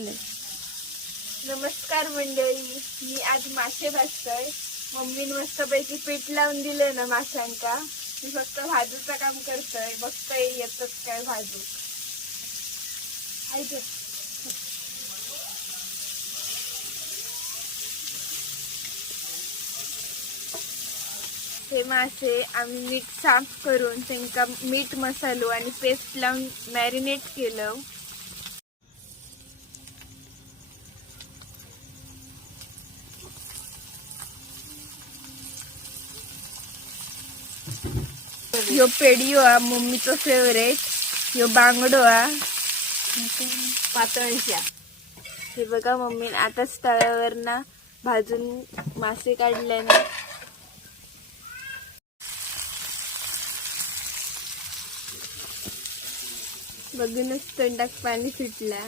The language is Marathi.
नमस्कार मंडळी मी आज मासे भाजतोय. मम्मीने मस्तपैकी पीठ लावून दिलंय ना माशांका. मी फक्त भाजूचं काम करतोय. बघतोय येतच काय भाजू. ऐक हे मासे आम्ही मीठ साफ करून त्यांका मीठ मसालो आणि पेस्ट लावून मॅरिनेट केलं. ह्यो पेडिओ हा मम्मीचो फेवरेट ह्यो बांगडो हा पातळशा हे बघा मम्मी आताच तळ्यावर ना भाजून मासे काढल्याने. बघूनच तोंडात पाणी सुटला